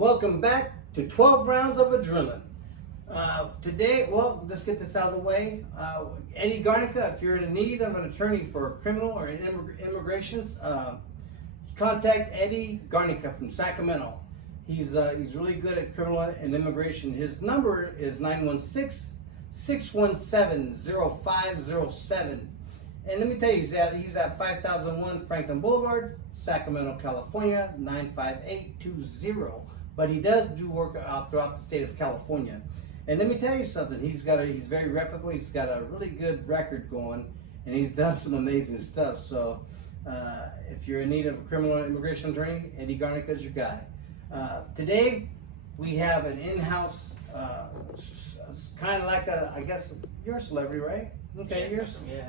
Welcome back to 12 Rounds of Adrenaline. Today, well, let's get this out of the way. Eddie Garnica, if you're in need of an attorney for criminal or immigrations, contact Eddie Garnica from Sacramento. He's really good at criminal and immigration. His number is 916-617-0507. And let me tell you, he's at 5001 Franklin Boulevard, Sacramento, California, 95820. But he does do work out throughout the state of California. And let me tell you something, he's very reputable, he's got a really good record going, and he's done some amazing stuff. So if you're in need of a criminal or immigration attorney, Eddie Garnica is your guy. Today, we have an in-house, kind of like I guess, you're a celebrity, right? Okay,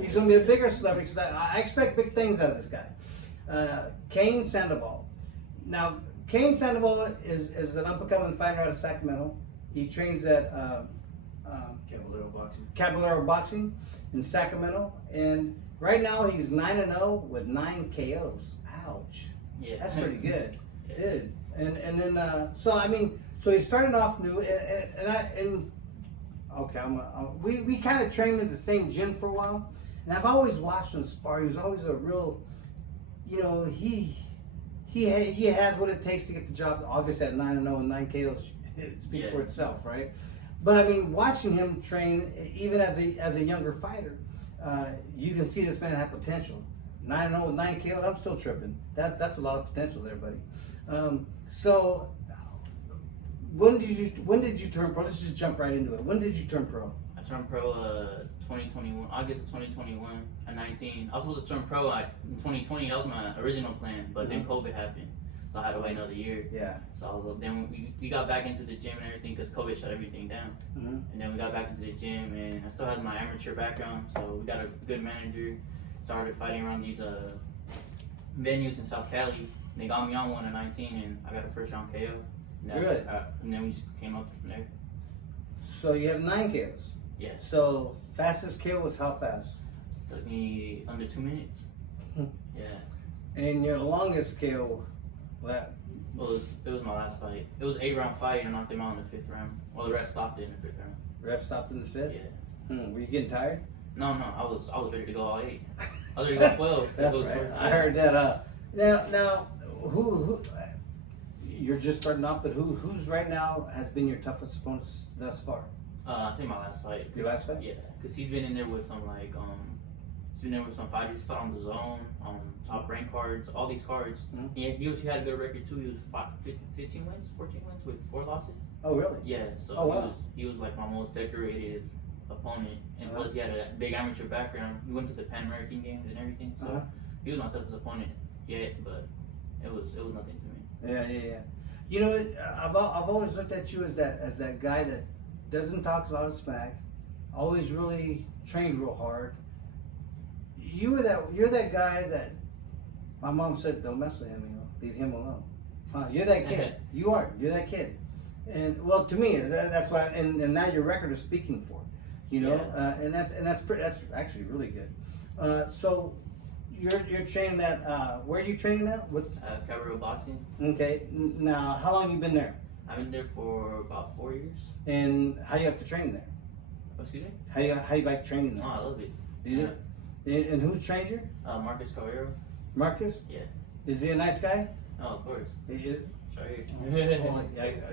he's going to be a bigger celebrity, because I expect big things out of this guy. Caine Sandoval. Now, Caine Sandoval is an up-and-coming fighter out of Sacramento. He trains at Caballero Boxing in Sacramento, and right now he's 9-0 with 9 KOs. Ouch. Yeah, that's pretty good, dude. And then so he's starting off new, we kind of trained in the same gym for a while, and I've always watched him spar. He was always a real, he has what it takes to get the job. Obviously, at 9-0 and 9 KOs, it speaks for itself, right? But I mean, watching him train, even as a younger fighter, you can see this man have potential. 9-0 with 9 KOs, I'm still tripping. That's a lot of potential there, buddy. So, when did you turn pro? Let's just jump right into it. When did you turn pro? I turned pro 2021, August of 2021 at 19. I was supposed to turn pro in 2020. That was my original plan, but then COVID happened, so I had to wait another year. Yeah. So then we got back into the gym and everything because COVID shut everything down. And then we got back into the gym, and I still had my amateur background, so we got a good manager. Started fighting around these venues in South Cali. They got me on one at 19, and I got a first round KO. Good. And then we just came up from there. So you have 9 KOs. Yeah. So fastest KO was how fast? It took me under 2 minutes. Yeah. And your longest KO, it was my last fight. It was an 8-round fight, and I knocked him out in the 5th round. Well, the ref stopped it in the 5th round. Ref stopped in the 5th? Yeah. Were you getting tired? No, I was ready to go all 8. I was ready to go 12. That's right. I heard that. Now, who? You're just starting off, but who's right now has been your toughest opponents thus far? I think my last fight. Your last fight? Yeah, because he's been in there with some he's been there with some fighters. He's fought on the zone, top rank cards, all these cards. He had a good record too. He was 15 wins, 14 wins with 4 losses. Oh really? Yeah. So he was like my most decorated opponent, and plus he had a big amateur background. He went to the Pan American Games and everything, so he was my toughest opponent yet. But it was nothing to me. Yeah. I've always looked at you as that guy that doesn't talk a lot of smack, always really trained real hard. You're that guy that my mom said, don't mess with him, leave him alone. You're that kid. You're that kid. And well, to me, that's why. And now your record is speaking for it, and that's actually really good. So. You're training at where are you training at? Caballero Boxing. Okay. Now, how long you been there? I've been there for about 4 years. And how you have to train there? Excuse me? How you like training there? Oh, I love it. You do? And who's trained you? Marcus Caballero. Marcus? Yeah. Is he a nice guy? Oh, of course. He is? Sorry.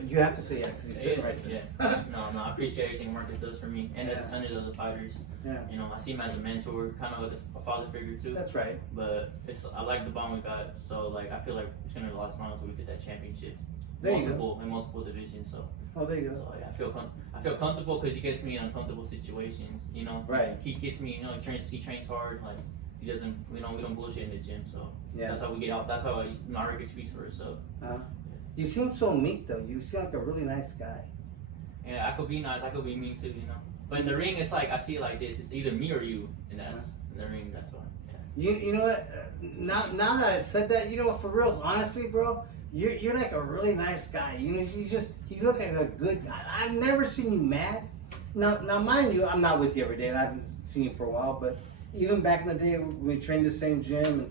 You have to say yeah, because he's sitting right there. Yeah. No, I appreciate everything Marcus does for me, and there's tons of other fighters. Yeah. I see him as a mentor, kind of like a father figure too. That's right. But I like the bond we got, so I feel like it's gonna be a lot of smiles when we get that championship. There you go. In multiple divisions, so. Oh, there you go. So I feel comfortable because he gets me in uncomfortable situations. Right. He gets me. He trains hard. Like he doesn't. We don't bullshit in the gym. So that's how we get out. That's how my record speaks for itself. You seem so meek though. You seem like a really nice guy. Yeah, I could be nice. I could be mean too. But in the ring, it's like I see it like this. It's either me or you, and that's in the ring. That's why. Yeah. You know what? Now that I said that, for real, honestly, bro, you're like a really nice guy. You look like a good guy. I've never seen you mad. Now, mind you, I'm not with you every day, and I haven't seen you for a while. But even back in the day, we trained the same gym,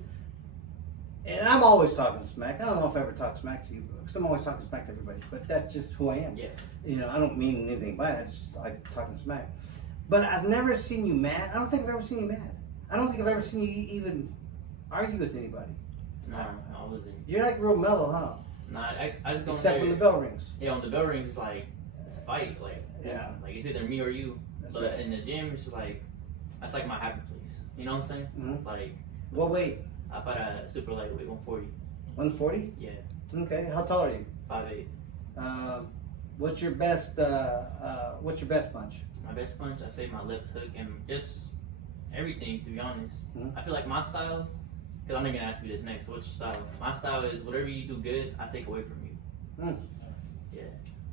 and I'm always talking smack. I don't know if I ever talk smack to you, because I'm always talking smack to everybody. But that's just who I am. Yeah. You know, I don't mean anything by it. It's just like talking smack. But I've never seen you mad. I don't think I've ever seen you mad. I don't think I've ever seen you even argue with anybody. No, I wasn't. You're like real mellow, huh? No, I just go Except when the bell rings. Yeah, when the bell rings, it's like it's a fight. Like Yeah. like it's either me or you. That's But right. in the gym, it's just like that's like my happy place. You know what I'm saying? Mhm. Like What weight? I fight at super lightweight, 140. 140? Yeah, Okay. How tall are you? 5'8". What's your best punch? My best punch, I say my left hook and just everything. To be honest, Mhm. I feel like my style. Because I'm gonna ask you this next. So what's your style? My style is whatever you do good, I take away from you. Mm. Yeah.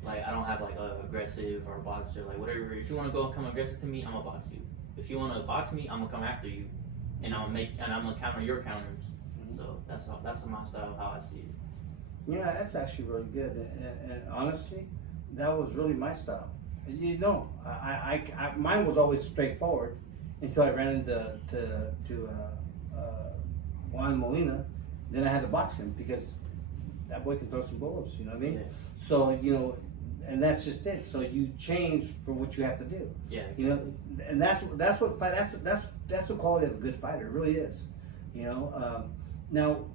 Like I don't have like a aggressive or a boxer. Like whatever. If you want to go come aggressive to me, I'm gonna box you. If you want to box me, I'm gonna come after you, and I'm gonna counter your counters. Mhm. So that's my style, how I see it. Yeah, that's actually really good. And honestly, that was really my style. You know, mine was always straightforward until I ran into Juan Molina. Then I had to box him because that boy can throw some bullets. You know what I mean? Yeah. So you know, and that's just it. So you change for what you have to do. Yeah. Exactly. You know, and that's the quality of a good fighter. It really is. You know. Now,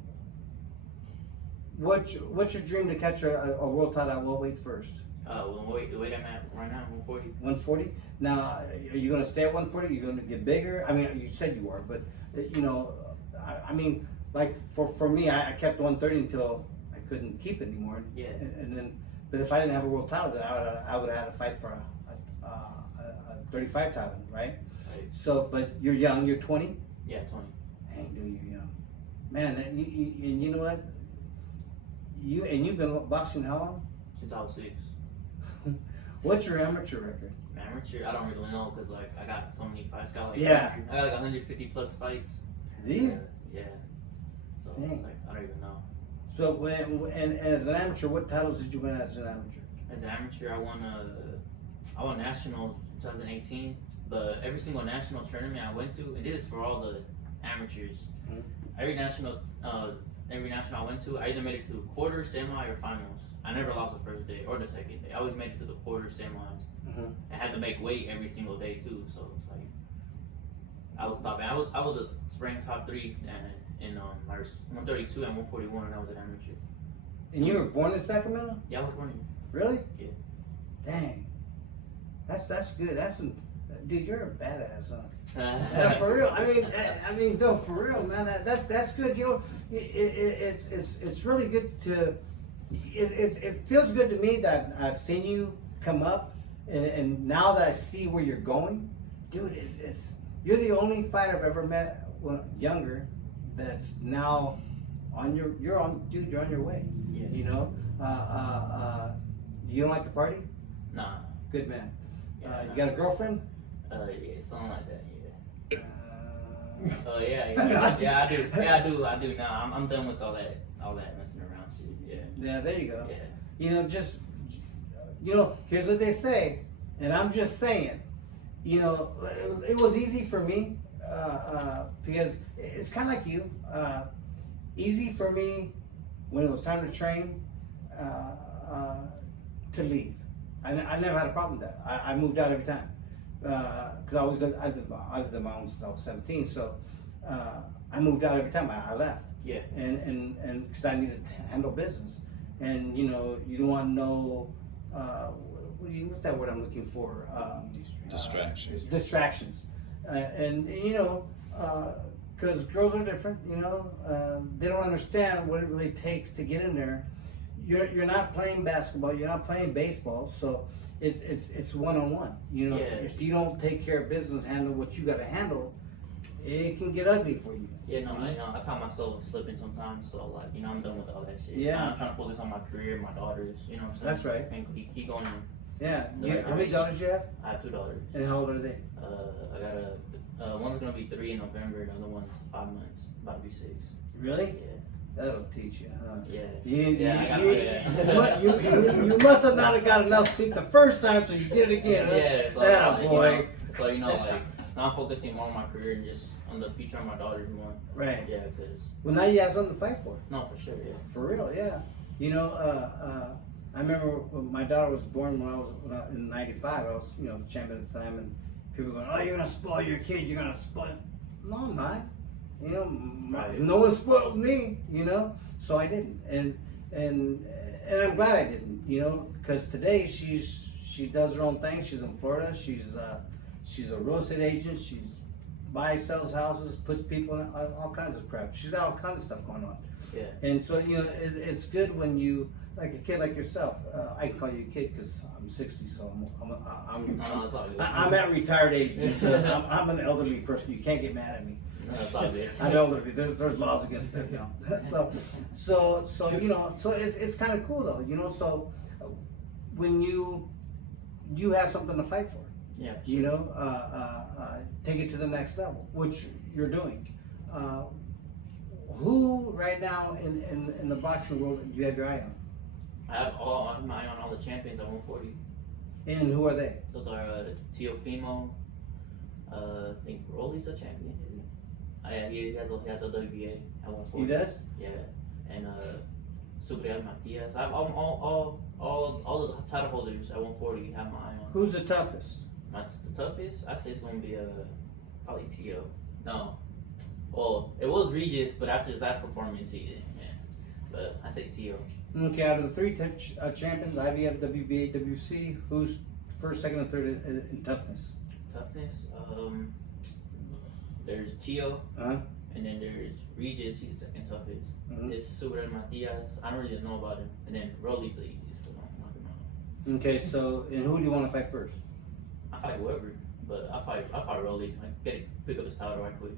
what's your dream to catch a world title at what weight first? The weight I'm at right now, 140. 140. Now, are you going to stay at 140? Are you going to get bigger? I mean, you said you were, but you know, I mean, like for me, I kept 130 until I couldn't keep it anymore. Yeah. And then, but if I didn't have a world title, then I would have had to fight for a 35 title, right? Right. So, but you're young. You're 20. Yeah, 20. Hey, dude, you're young, man. And you know what? You've been boxing how long? Since I was 6. What's your amateur record? Amateur, I don't really know because like I got so many fights. I got like 150 plus fights. Do you? Yeah. So Dang. like I don't even know. So and as an amateur, what titles did you win as an amateur? As an amateur, I won nationals in 2018. But every single national tournament I went to, and this is for all the amateurs. Mhm. Every national I went to, I either made it to quarter, semi, or finals. I never lost the first day or the second day. I always made it to the quarter, semis. Mm-hmm. I had to make weight every single day too, so it's like I was top. I was a ranked top 3 in my 132 and 141, and I was an amateur. And you were born in Sacramento? Yeah, I was born here. Really? Yeah. Dang. That's good. Dude, you're a badass, huh? Yeah, For real. I mean, no, for real, man. That's good. You know, it's really good to. It feels good to me that I've seen you come up, and now that I see where you're going, dude, you're the only fighter I've ever met younger that's now you're on your way. Yeah. You know, you don't like to party? Nah. Good man. Yeah, You got a girlfriend? Yeah, something like that. Yeah. Uh, Yeah, I do. Yeah, I do now. I'm done with all that messing around shit. Yeah. Yeah, there you go. Yeah. You know, here's what they say, and I'm just saying, you know, it was easy for me because it's kind of like you. Easy for me when it was time to train to leave. I never had a problem with that. I moved out every time because I lived on my own since I was 17. So I moved out every time I left. Yeah. And because I needed to handle business, and you know, you don't want to know what's that word I'm looking for? Distractions. Distractions, and you know, because girls are different. You know, they don't understand what it really takes to get in there. You're not playing basketball. You're not playing baseball. So it's one-on-one. You know, Yeah. if you don't take care of business, handle what you got to handle, it can get ugly for you. Yeah, no, I found myself slipping sometimes, so like, you know, I'm done with all that shit. Yeah. I'm trying to focus on my career, my daughters, you know what I'm saying? That's right. And keep going. Yeah. The right How many direction. daughters you have? I have 2 daughters. And how old are they? I got one's gonna be 3 in November, the other one's 5 months, about to be 6. Really? Yeah. That'll teach you, huh? Yeah. You must have not got enough sleep the first time, so you did it again. Huh? Yeah, so Yeah, you boy. know, so you know, like now I'm focusing more on my career and just on the future of my daughters more. Right. Yeah, because Well, now you have something to fight for. no, for sure, yeah. For real, yeah. You know, I remember when my daughter was born when I was in '95. I was, champion at the time, and people going, "Oh, you're gonna spoil your kid. You're gonna spoil." No, I'm not. You know, no one spoiled me. You know, so I didn't, and I'm glad I didn't. You know, because today she does her own thing. She's in Florida. She's a real estate agent. She's buys, sells houses, puts people in all kinds of crap. She's got all kinds of stuff going on. Yeah. And so, it's good when you, like a kid like yourself, I can call you a kid because I'm 60, so I'm at retired age. So I'm an elderly person. You can't get mad at me. No, that's all good. I'm elderly. There's laws against that, So it's kind of cool though, So when you have something to fight for, Yeah. Sure. take it to the next level, which you're doing. Who right now in the boxing world do you have your eye on? I have my eye on all the champions at 140. And who are they? Those are Teofimo. I think Rolly's a champion, is he? Yeah, he has a WBA at 140. He does? Yeah, and Subriel Matias. I have all the title holders at 140 have my eye on. Who's the toughest? The toughest, I'd say it's gonna be probably Tio. No, well, it was Regis, but after his last performance, he didn't. Yeah, but I say Tio. Okay, out of the three champions, IBF, WBA, WC, who's first, second, and third in toughness? Toughness. There's Tio, and then there's Regis. He's the second toughest. There's Subriel Matias. I don't really know about him. And then Rolly's the easiest to knock him out. Okay, so and who do you want to fight first? I fight whoever, but I fight Rolly. Pick up his title right quick.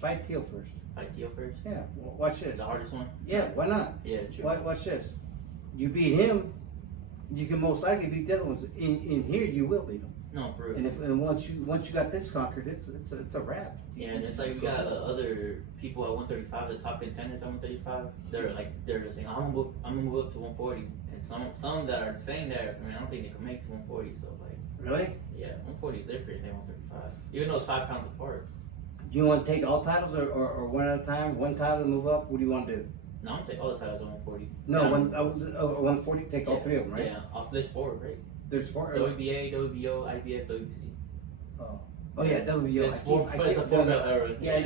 Fight Teal first. Fight Tio first. Yeah, watch this. The hardest one. Yeah, why not? Yeah, true. Watch this. You beat him, you can most likely beat the other ones. In here, you will beat them. No, for real. And once you got this conquered, it's a wrap. Yeah, and it's like we got other people at 135, the top contenders at 135. They're just saying, I'm gonna move up to 140, and some that are saying that, I don't think they can make to 140. So like. Really? Yeah, 140 is different than 135, even though it's 5 pounds apart. Do you want to take all titles or one at a time? One title to move up? What do you want to do? No, I'm gonna take all the titles at 140. No, 140. Take all three of them, right? Yeah, there's 4, right? There's 4. WBA, WBO, IBF, WBC. Oh yeah, WBO. There's 4 belt era. Yeah.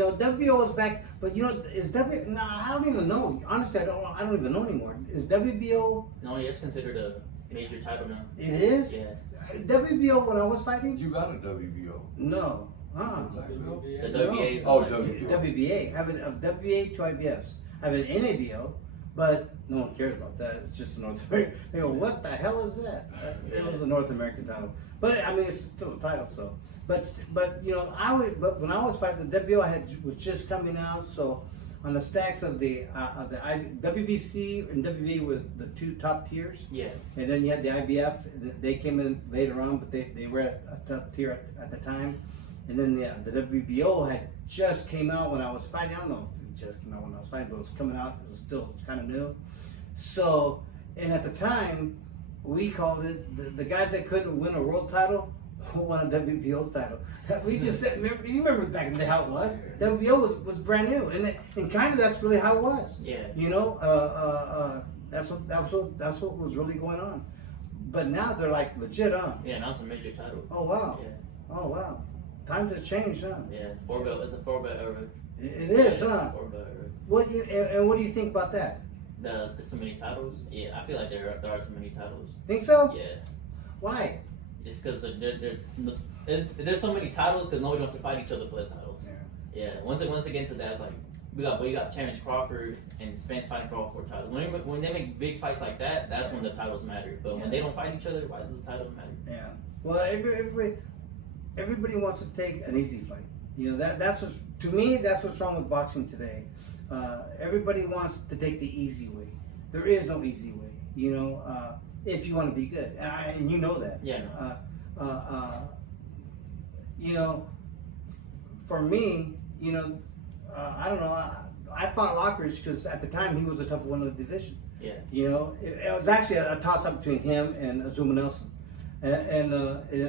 WBO is back, but is W? No, I don't even know. Honestly, I don't even know anymore. Is WBO? No, yeah, it's considered a major title now. It is. Yeah. WBO when I was fighting? You got a WBO. No. The WBA is WBA. I have a WBA, 2 IBFs. I have an NABO, but no one cares about that. It's just North America. They go, what the hell is that? It was a North American title, but it's still a title. So, but when I was fighting the WBO, was just coming out. So, on the stacks of the WBC and WBA were the 2 top tiers. Yeah. And then you had the IBF. They came in later on, but they were at a top tier at the time. And then the WBO had just came out when I was fighting. I don't know if it just came out when I was fighting, but it was coming out. It was still kind of new. So, and at the time, we called it the guys that couldn't win a world title won a WBO title. We just said, you remember back in the day how it was? WBO was brand new, and kind of that's really how it was. Yeah. That's what was really going on. But now they're like legit, huh? Yeah, now it's a major title. Oh wow. Yeah. Oh wow. Times have changed, huh? Yeah, 4 belt. It's a 4 belt era. It is, huh? 4 belt era. What do you think about that? There's too many titles. Yeah, I feel like there are too many titles. Think so? Yeah. Why? It's because there's so many titles because nobody wants to fight each other for the titles. Yeah. Once it gets to that, it's like we got Terrence Crawford and Spence fighting for all 4 titles. When they make big fights like that, that's when the titles matter. But when they don't fight each other, why do the titles matter? Yeah. Well, everybody wants to take an easy fight. That's what's, to me, that's what's wrong with boxing today. Everybody wants to take the easy way. There is no easy way. If you want to be good, and you know that. Yeah. For me, I don't know. I fought Lockridge because at the time he was a tough one in the division. Yeah. It was actually a toss up between him and Azuma Nelson, and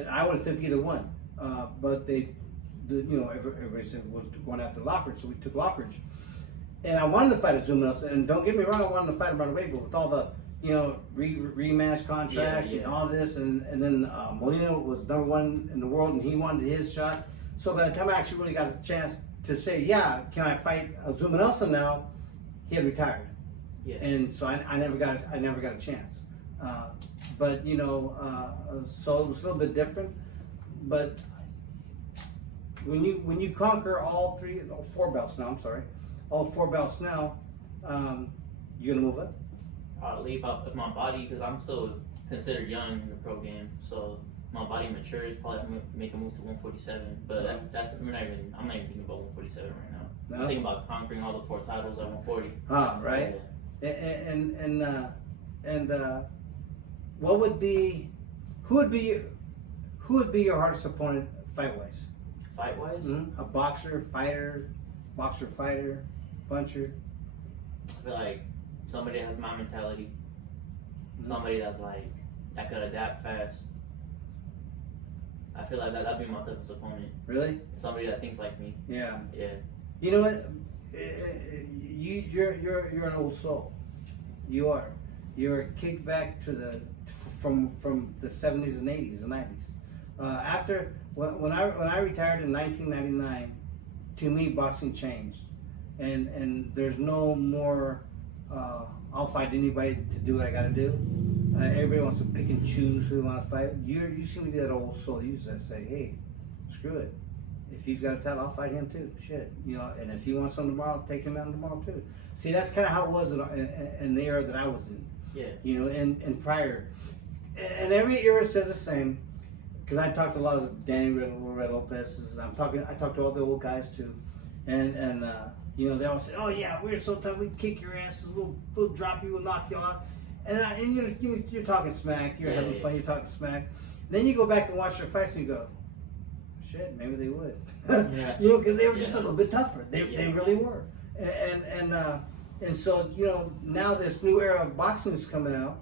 I would have took either one. but everybody said we're going after Lockridge, so we took Lockridge. And I wanted to fight a Zuma, and don't get me wrong, I wanted to fight him right away, but with all the rematch contracts and all this, and then Molina was #1 in the world, and he wanted his shot. So by the time I actually really got a chance to say, yeah, can I fight Zuma Nelson now? He had retired, and so I never got a chance. But so it was a little bit different. But when you conquer all 4 belts now, all 4 belts now, you gonna move up? I'll leave up with my body because I'm still considered young in the pro game. So my body matures, probably make a move to 147. But I'm not even thinking about 147 right now. No? I'm thinking about conquering all the 4 titles at 140. Right. Yeah. And what would be, who would be your hardest opponent fight wise? Fight wise? Mm-hmm. A boxer, fighter, puncher. I feel like somebody that has my mentality. Somebody that could adapt fast. I feel like that'd be my toughest opponent. Really? Somebody that thinks like me. Yeah. Yeah. You know what? You're an old soul. You are. You're kicked back to from the 70s and 80s and 90s. After when I retired in 1999, to me boxing changed, and there's no more. I'll fight anybody to do what I got to do. Everybody wants to pick and choose who they want to fight. You seem to be that old soul. You just say, hey, screw it. If he's got a title, I'll fight him too. Shit, And if he wants some tomorrow, I'll take him out tomorrow too. See, that's kind of how it was in the era that I was in. Yeah. And prior, and every era says the same. Because I talked to a lot of Danny Red Lopez's. I talked to all the old guys too, and they all say, oh yeah, we're so tough, we kick your asses, we'll drop you, we'll knock you out, and you're talking smack, you're having fun, you're talking smack. Then you go back and watch their fights and you go, shit, maybe they would. Yeah. Because they were just a little bit tougher. They really were. And so now this new era of boxing is coming out.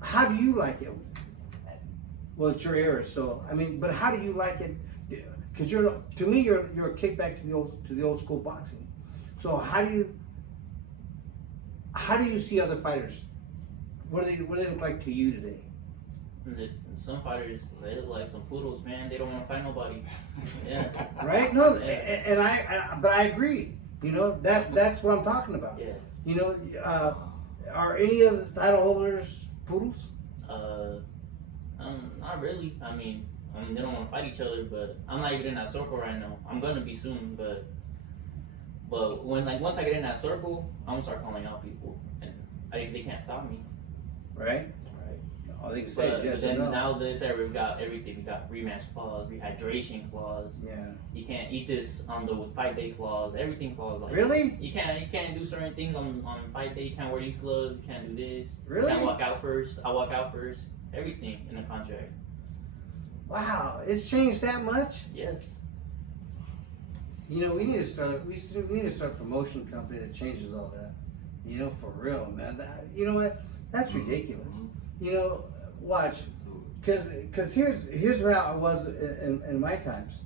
How do you like it? Well, it's your era, so but how do you like it? Because you're a kickback to the old school boxing. So how do you see other fighters? What do they look like to you today? Some fighters, they look like some poodles, man. They don't want to fight nobody. Yeah. Right? No, and but I agree. That's what I'm talking about. Yeah. Are any of the title holders poodles? Not really. They don't want to fight each other, but I'm not even in that circle right now. I'm gonna be soon, but once I get in that circle, I'm gonna start calling out people, and they can't stop me. Right. All they can say is yes then or no. Now this era, we've got everything. We got rematch clause, rehydration clause. Yeah. You can't eat this on the fight day clause. Everything clause. Really? You can't do certain things on fight day. You can't wear these gloves. You can't do this. Really? You can't walk out first. I walk out first. Everything in the contract. Wow, it's changed that much. Yes. We need to start. We need to start a promotion company that changes all that. For real, man. You know what? That's ridiculous. Watch, because here's how it was in my times,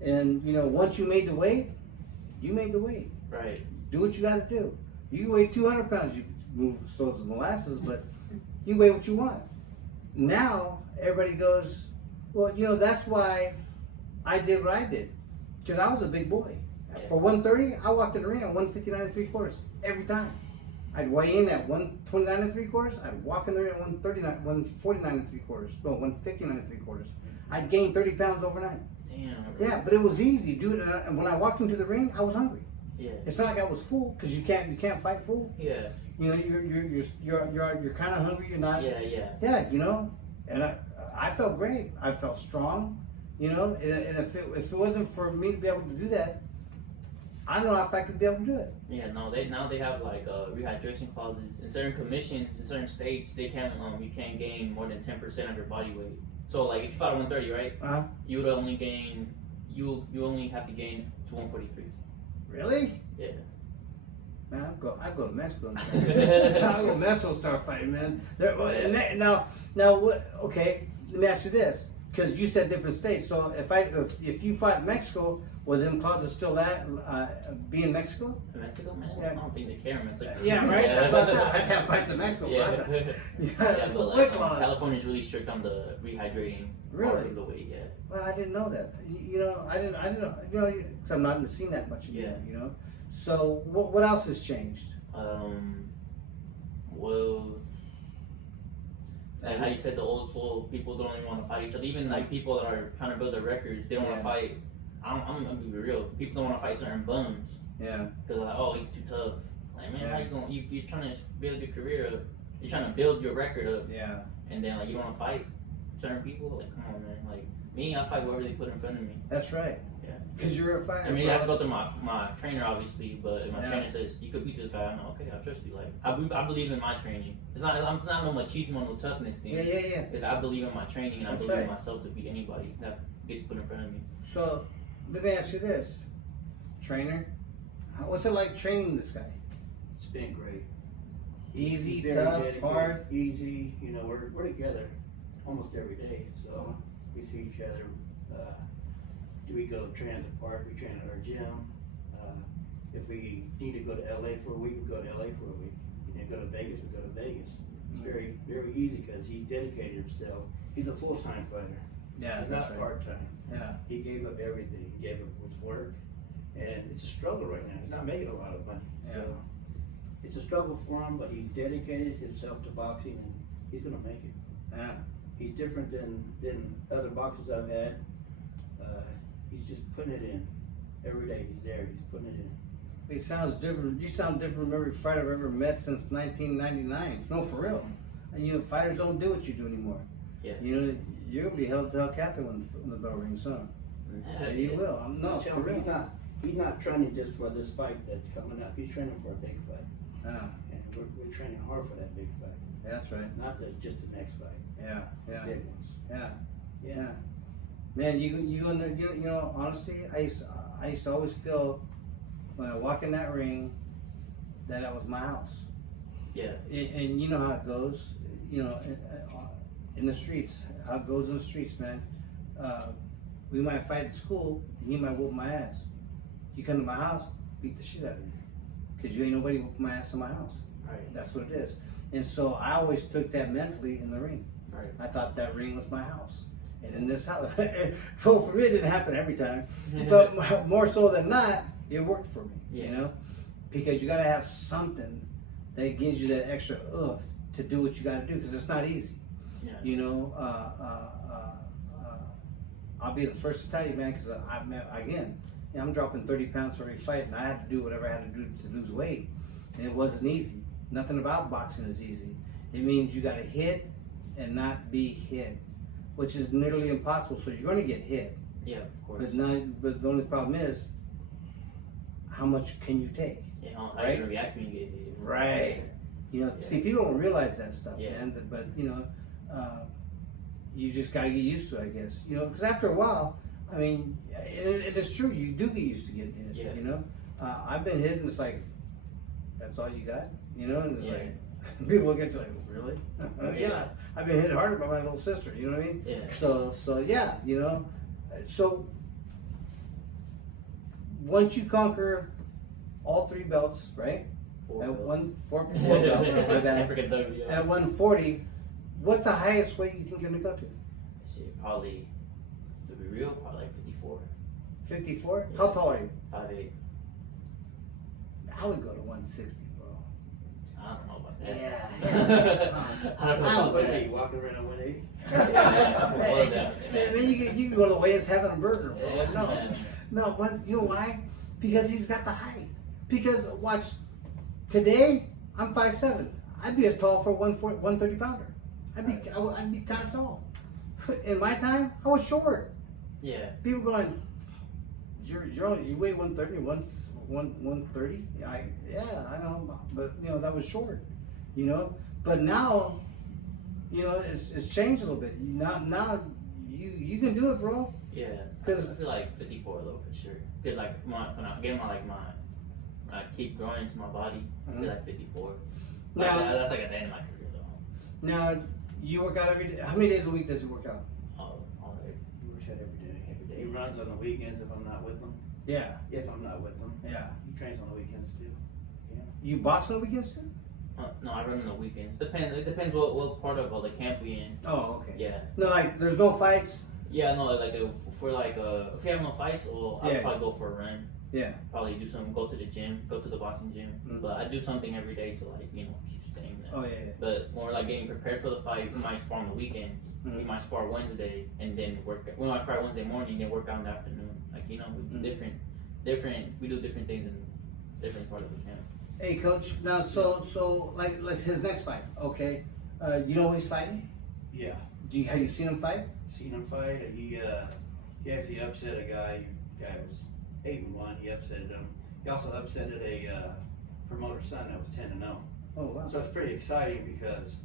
and once you made the weight, you made the weight. Right. Do what you got to do. You weigh 200 pounds, you move slow as molasses, but you weigh what you want. Now everybody goes, well, that's why I did what I did, because I was a big boy. For 130, I walked in the ring at 159 3/4 every time. I'd weigh in at 129 3/4. I'd walk in there at 149 3/4. No, 159 3/4. I'd gain 30 pounds overnight. Damn. Yeah, but it was easy, dude. And when I walked into the ring, I was hungry. Yeah. It's not like I was full, because you can't fight full. Yeah. You're kind of hungry. You're not. Yeah. Yeah. And I felt great. I felt strong. And if it wasn't for me to be able to do that, I don't know if I could be able to do it. Yeah, no, they have rehydration clauses in certain commissions in certain states. They can't you can't gain more than 10% of your body weight. So if you fought at 130, right? You would only gain you only have to gain to 143. Really? Yeah. Man, I go to Mexico. I go to Mexico, start fighting, man. Now what? Okay, let me ask you this: because you said different states. So if you fought in Mexico, will them clauses still be in Mexico? In Mexico, man, Yeah. I don't think they care in Mexico. Yeah, right. That's what I thought. I can't fight in Mexico. Yeah, Bro. Yeah, yeah, that's but what like, clause. California's really strict on the rehydrating part Really? of the weight. Yeah. Well, I didn't know that. You know, I didn't know. You know, because I'm not in the scene that much anymore. Yeah. You know. So what else has changed? Well, like how you said, the old school people don't even want to fight each other. Even like people that are trying to build their records, they don't want to fight. I'm gonna be real. People don't want to fight certain bums. Yeah. Because like, oh, he's too tough. Like, man, Yeah. how you going? You're trying to build your career up. You're trying to build your record up. Yeah. And then like you don't want to fight certain people. Like, come on, man. Like me, I fight whoever they put in front of me. That's right. Yeah. Because you're a fighter. I mean, bro. I have to go through my trainer, obviously, but if my Yeah. trainer says you could beat this guy, I'm like, okay, I trust you. Like, I believe in my training. It's not no machismo, no toughness thing. Yeah. It's I believe in my training and I That's believe right. in myself to beat anybody that gets put in front of me. So let me ask you this, trainer. What's it like training this guy? It's been great. Easy, He's very tough, dedicated, hard. Easy. You know, we're together almost every day, so we see each other. We go train at the park. We train at our gym. If we need to go to LA for a week, we go to LA for a week. You need to go to Vegas, we go to Vegas. It's very, very easy because he's dedicated himself. He's a full-time fighter. Yeah, He's that's not right. part-time. Yeah. He gave up everything. He gave up his work, and it's a struggle right now. He's not making a lot of money, Yeah. so it's a struggle for him. But he's dedicated himself to boxing, and he's gonna make it. Yeah. He's different than other boxers I've had. He's just putting it in every day. He's there. He's putting it in. He sounds different. You sound different from every fighter I've ever met since 1999. No, for real. And you know, fighters don't do what you do anymore. Yeah. You know, you're gonna be held captive when the bell rings, huh? Yeah, you will. I'm not for real. He's not training just for this fight that's coming up. He's training for a big fight, Yeah. and we're training hard for that big fight, That's right. not just the next fight. Yeah. Yeah. Big ones. Yeah. Yeah. Man, you know, honestly, I used to always feel when I walk in that ring that was my house. Yeah. And you know how it goes, you know, in the streets, how it goes in the streets, man. We might fight at school, and you might whoop my ass. You come to my house, beat the shit out of you, because you ain't nobody whoop my ass in my house. Right. That's what it is. And so I always took that mentally in the ring. Right. I thought that ring was my house. And in this house, well, for me, it didn't happen every time, but more so than not, it worked for me. Yeah. You know, because you got to have something that gives you that extra oomph to do what you got to do, because it's not easy. Yeah. You know, I'll be the first to tell you, man, because again, you know, I'm dropping 30 pounds every fight, and I had to do whatever I had to do to lose weight, and it wasn't easy. Nothing about boxing is easy. It means you got to hit and not be hit, which is nearly impossible. So you're going to get hit, Yeah, of course. but the only problem is, how much can you take? Yeah, how Right? you gonna react when you get hit? Right. You know, Yeah. see, people don't realize that stuff, Yeah. man. But you know, you just got to get used to it, I guess. You know, because after a while, I mean, it is true. You do get used to getting hit. Yeah. You know, I've been hit, and it's like, that's all you got. You know, and it's Yeah. like, people look at you like, really? Yeah. I've been hit harder by my little sister. You know what I mean? Yeah. So yeah, you know, so once you conquer all 3 belts, right? Four At belts. four belts, my I bad. forget the video. At 140, what's the highest weight you think you're gonna go to? Shit, probably, to be real, probably like 54. 54? Yeah. How tall are you? 5'8". I would go to 160, bro. I don't know about that. Yeah. I don't know I about What that. are you walking around at 180? Man, you can go to Wayne's having a burger, bro. Yeah. No, but you know why? Because he's got the height. Because watch, today I'm 5'7". I'd be a tall for 130 pounder. I'd be kind of tall. In my time, I was short. Yeah. People going, you weigh 130, 130. Yeah, I know, but you know that was short. You know, but now, you know, it's changed a little bit. Now you can do it, bro. Yeah. 'Cause- I feel like 54 though for sure. Cause like when I get my when I keep growing into my body, I feel like 54. Like, Now- that's like at the end of my career though. Now you work out every day. How many days a week does you work out? All day. that every day. Every day. He runs on the weekends if I'm not with him. Yeah. If I'm not with him. Yeah. He trains on the weekends too. Yeah. You box on the weekends too? No, I run on the weekends. It depends what part of the camp we in. Oh, okay. Yeah. No, like there's no fights. Yeah, no, like if we have no fights, well, I'll Yeah. probably go for a run. Yeah. Probably do something, go to the gym, go to the boxing gym. Mhm. But I do something every day to keep staying there. Oh yeah. But more like getting prepared for the fight. We might spar on the weekend. Mhm. We might spar Wednesday and then work. We might spar Wednesday morning, then work out in the afternoon. We do Mhm. different. We do different things in different part of the camp. Hey, coach. Now, so like, let's his next fight. Okay. You know who he's fighting? Yeah. Have you seen him fight? Seen him fight. He actually upset a guy. Guy was 8-1. He upset him. He also upset a promoter's son that was 10-0. Oh wow. So it's pretty exciting because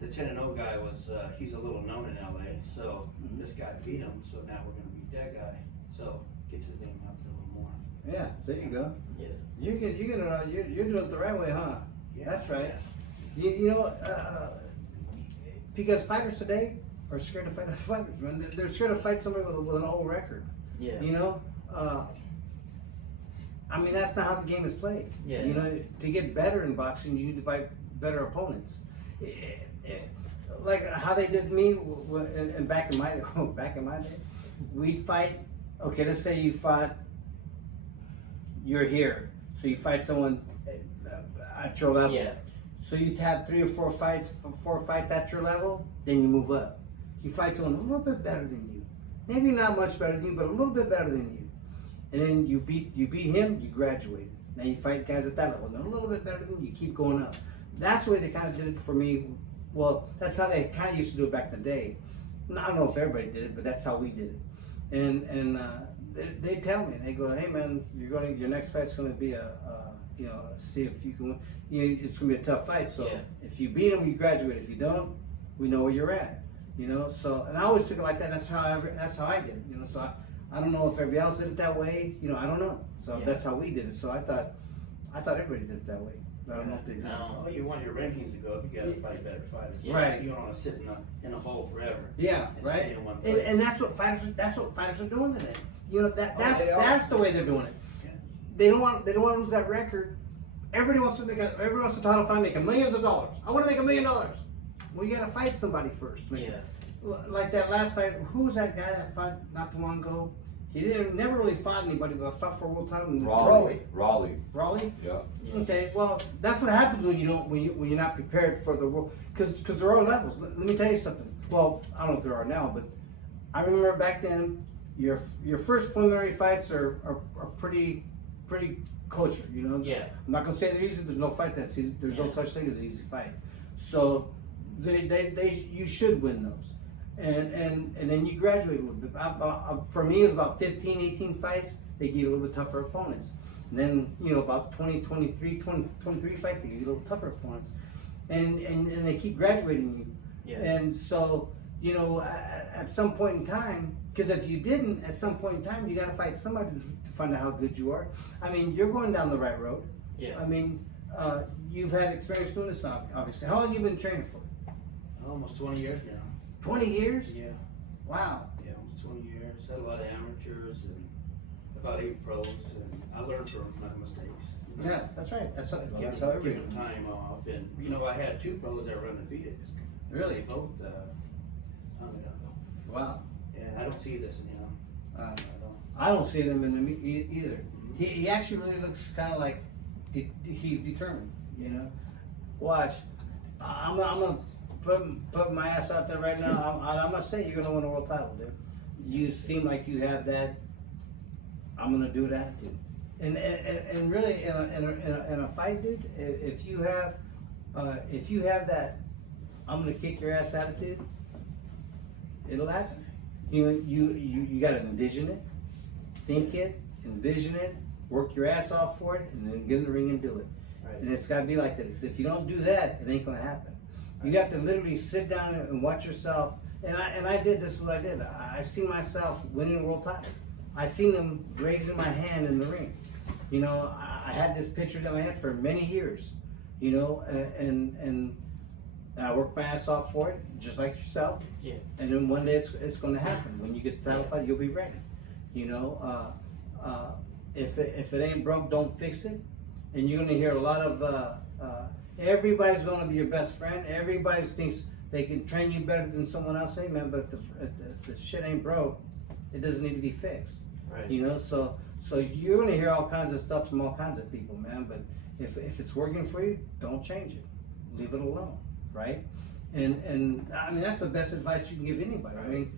the 10-0 guy was he's a little known in LA. So Mhm. this guy beat him. So now we're gonna beat that guy. So get his name out there a little more. Yeah. There you go. Yeah. You're doing it the right way, huh? Yeah. That's right. Yeah. You know, because fighters today are scared to fight other fighters, man. They're scared to fight somebody with an old record. Yeah. You know, I mean that's not how the game is played. Yeah. You know, to get better in boxing, you need to fight better opponents. Like how they did me, and back in my day, we'd fight. Okay, let's say you fought. You're here, so you fight someone at your level. Yeah. So you'd have 3 or 4 fights at your level, then you move up. You fight someone a little bit better than you, maybe not much better than you, but a little bit better than you, and then you beat him, you graduate. Now you fight guys at that level, they're a little bit better than you, keep going up. That's the way they kind of did it for me. Well, that's how they kind of used to do it back in the day. I don't know if everybody did it, but that's how we did it. And they tell me, they go, hey man, your next fight's going to be see if you can. It's going to be a tough fight. So Yeah. if you beat them, you graduate. If you don't, we know where you're at. So and I always took it like that. That's how I did it. So I don't know if everybody else did it that way. I don't know. So Yeah. that's how we did it. So I thought everybody did it that way. But I don't know if they did. No. Well, you want your rankings to go up. You got to fight better fighters. Right. You don't want to sit in a hole forever. Yeah, and right. stay in one place. And that's what fighters are doing today. they are. That's the way they're doing it. Yeah. They don't want to lose that record. Everybody wants to title fight making millions of dollars. I want to make $1 million. Well, you got to fight somebody first, man. Yeah. Like that last fight. Who was that guy that fought not too long ago? He never really fought anybody, but fought for a world title. Raleigh. Raleigh. Yeah. Okay, well, that's what happens when you're not prepared for the world, because there are levels. Let me tell you something. Well, I don't know if there are now, but I remember back then, your first preliminary fights are pretty kosher. Yeah. I'm not gonna say they're easy. There's no fight that's easy. There's no such thing as an easy fight. So you should win those. And then you graduate a little bit. For me, it's about 15, 18 fights. They give you a little bit tougher opponents. And then, about 23 fights, they give you a little tougher opponents. And they keep graduating you. Yeah. And so, at some point in time, because if you didn't, at some point in time, you got to fight somebody to find out how good you are. I mean, you're going down the right road. Yeah. I mean, you've had experience doing this, obviously. How long have you been training for? Almost 20 years now. 20 years? Yeah. Wow. Yeah, almost 20 years. Had a lot of amateurs and about 8 pros, and I learned from my mistakes. Yeah, that's right. That's how Give everybody. them time off, and I had 2 pros that were undefeated. Really? They both hung it up. Wow. And I don't see this in him. I don't. I don't see him in him either. He actually really looks kind of like he's determined. Watch. I'm gonna put my ass out there right now. I'm gonna say you're gonna win a world title, dude. You seem like you have that. I'm gonna do that too. And really in a fight, dude, if you have that, I'm gonna kick your ass attitude, it'll happen. You gotta envision it, think it, envision it, work your ass off for it, and then get in the ring and do it. Right. And it's gotta be like that. 'Cause if you don't do that, it ain't gonna happen. You have to literally sit down and watch yourself. And I did this. Is what I did. I seen myself winning a world title. I seen them raising my hand in the ring. I had this picture in my head for many years. And and I worked my ass off for it, just like yourself. Yeah. And then one day it's going to happen. When you get the title fight, you'll be ready. You know, if it ain't broke, don't fix it. And you're going to hear a lot of everybody's going to be your best friend. Everybody thinks they can train you better than someone else. Hey man, but if the shit ain't broke, it doesn't need to be fixed. Right. You know, so you're going to hear all kinds of stuff from all kinds of people, man. But if it's working for you, don't change it. Leave it alone, right? And I mean that's the best advice you can give anybody. I mean,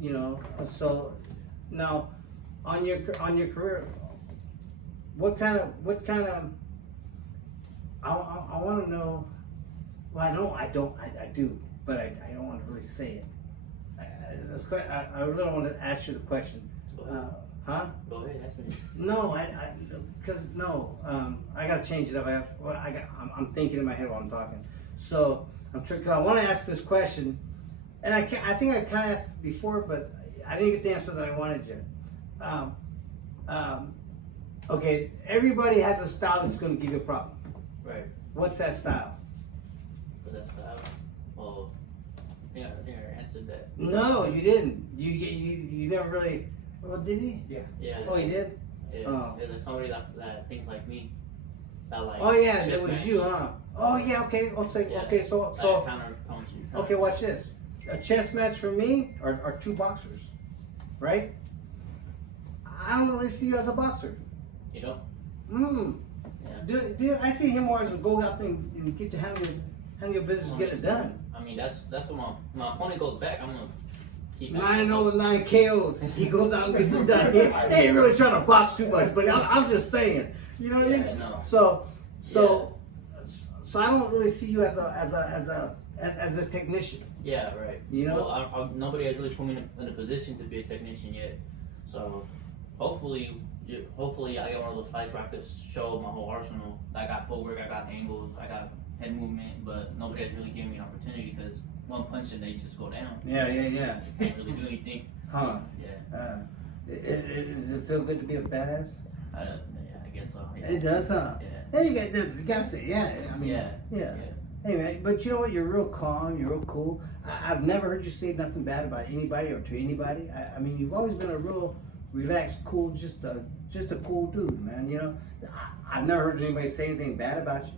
you know. So now, on your career, what kind of I want to know. Well, I do, but I don't want to really say it. I really don't want to ask you the question. Huh? Go ahead, ask me. No, I gotta change it up. I'm thinking in my head while I'm talking. So I'm trying, cause I want to ask this question, and I think I kind of asked it before, but I didn't get the answer that I wanted yet. Okay, everybody has a style that's going to give you a problem. Right. What's that style? But that's well, I think I answered that. No, you didn't. You never really. Well, did he? Yeah. Yeah. Oh, he did. Yeah. Oh. There's somebody that thinks like me. That like. Oh yeah, chess it was match. you, huh? Oh yeah, okay. Yeah. Okay, so Counter punch you. okay, watch this. A chess match for me are two boxers, right? I don't really see you as a boxer. You know. Yeah. Do I see him more as a go out there and get to handle your business, get it done. I mean, that's what my opponent goes back. I'm gonna keep 9-0 with 9 KOs. He goes out and gets it done. He ain't really trying to box too much, but I'm just saying. You know what I mean? Yeah, no. So I don't really see you as a technician. Yeah, right. You know? Well, nobody has really put me in a position to be a technician yet. So hopefully I get one of those fights where I could show my whole arsenal. I got footwork, I got angles, I got head movement, but nobody has really given me an opportunity because one punch and they just go down. Yeah. Can't really do anything. Huh? Yeah. Does it feel good to be a badass? Yeah, I guess so. Yeah. It does, huh? Yeah. Hey, you gotta say, yeah. I mean, Yeah. Hey man, but you know what? You're real calm. You're real cool. I've never heard you say nothing bad about anybody or to anybody. I mean, you've always been a real relaxed, cool, just a cool dude, man. You know, I've never heard anybody say anything bad about you.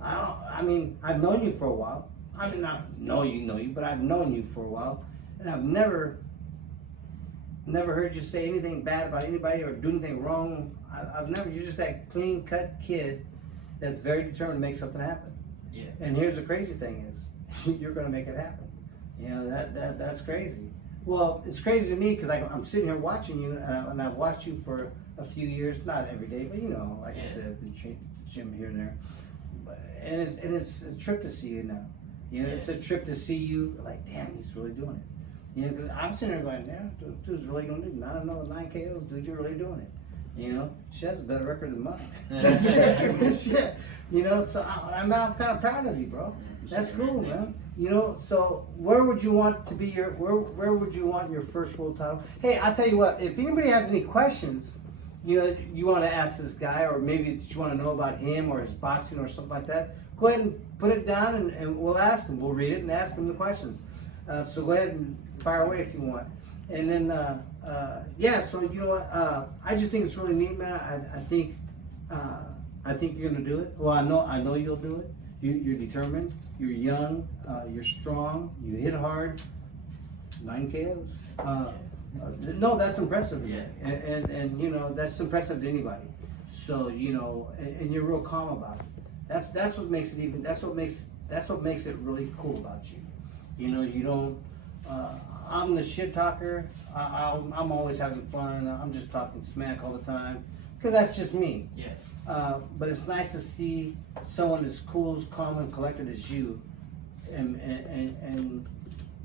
I mean, I've known you for a while. I mean, not know you, but I've known you for a while, and I've never heard you say anything bad about anybody or do anything wrong. I've never. You're just that clean-cut kid that's very determined to make something happen. Yeah. And here's the crazy thing is, you're gonna make it happen. You know, that's crazy. Well, it's crazy to me because I'm sitting here watching you, and I've watched you for a few years, not every day, but you know, like I said, the gym here and there. And it's a trip to see you now. You know, it's a trip to see you. Like, damn, he's really doing it. You know, because I'm sitting there going, damn, dude's really gonna do it. I don't know, 9 KOs, dude, you're really doing it. You know, she has a better record than mine. Shit. You know, so I'm kind of proud of you, bro. That's cool, man. You know, so where would you want to be where would you want your first world title? Hey, I'll tell you what, if anybody has any questions, you know, you want to ask this guy, or maybe you want to know about him or his boxing or something like that, go ahead and put it down and we'll ask him. We'll read it and ask him the questions. So go ahead and fire away if you want. And then, so you know what, I just think it's really neat, man. I think you're gonna do it. Well, I know you'll do it. You're determined. You're young. You're strong. You hit hard. 9 KOs. No, that's impressive. Yeah. And you know that's impressive to anybody. So you know, and you're real calm about it. That's what makes it that's what makes it really cool about you. You know, you don't. I'm the shit talker. I'm always having fun. I'm just talking smack all the time because that's just me. Yeah. But it's nice to see someone as cool, as calm, and collected as you, and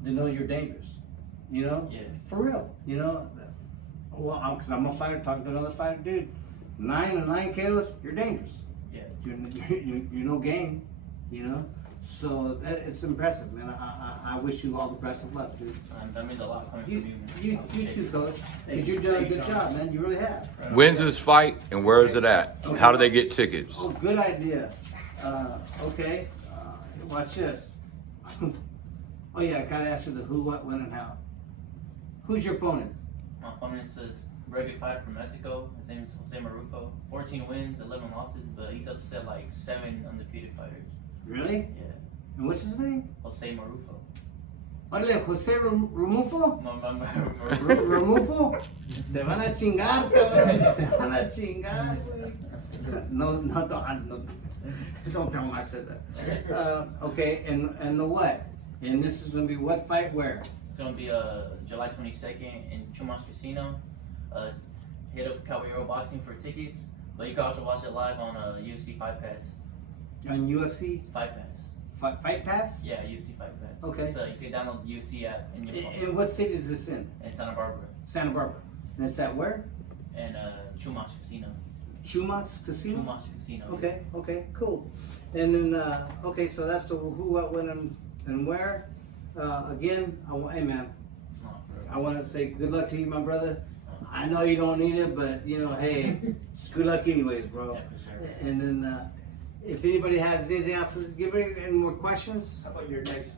to know you're dangerous. You know, Yeah. For real. You know, well, because I'm a fighter talking to another fighter, dude. 9 KOs, you're dangerous. Yeah. You're no game. You know, so it's impressive, man. I wish you all the best of luck, dude. That means a lot coming from you, man. You too, coach. Because you're doing a good job, man. You really have. When's this fight and where is it at? How do they get tickets? Oh, good idea. Okay. watch this. Oh yeah, I gotta ask you the who, what, when, and how. Who's your opponent? My opponent's a regular fighter from Mexico. His name is Jose Marufo. 14 wins, 11 losses, but he's upset like 7 undefeated fighters. Really? Yeah. And what's his name? Jose Marufo. Órale, Jose Rumufo? Rumufo? Te van a chingar, cabrón. Te van a chingar, güey. No, don't tell him I said that. Okay, and the what? And this is gonna be what fight where? It's gonna be July 22nd in Chumash Casino. Hit up Caballero Boxing for tickets, but you can also watch it live on UFC Fight Pass. On UFC Fight Pass. Fight Pass? Yeah, UFC Fight Pass. Okay. So you can download the UFC app in your phone. And what city is this in? In Santa Barbara. Santa Barbara. And it's at where? And Chumash Casino. Chumash Casino? Chumash Casino. Okay, okay, cool. And then, okay, so that's the who, what, when, and where. Again, hey man, Oh, bro. I want to say good luck to you, my brother. I know you don't need it, but you know, hey, good luck anyways, bro. Yeah, for sure. And then, if anybody has anything else to give me, any more questions? How about your next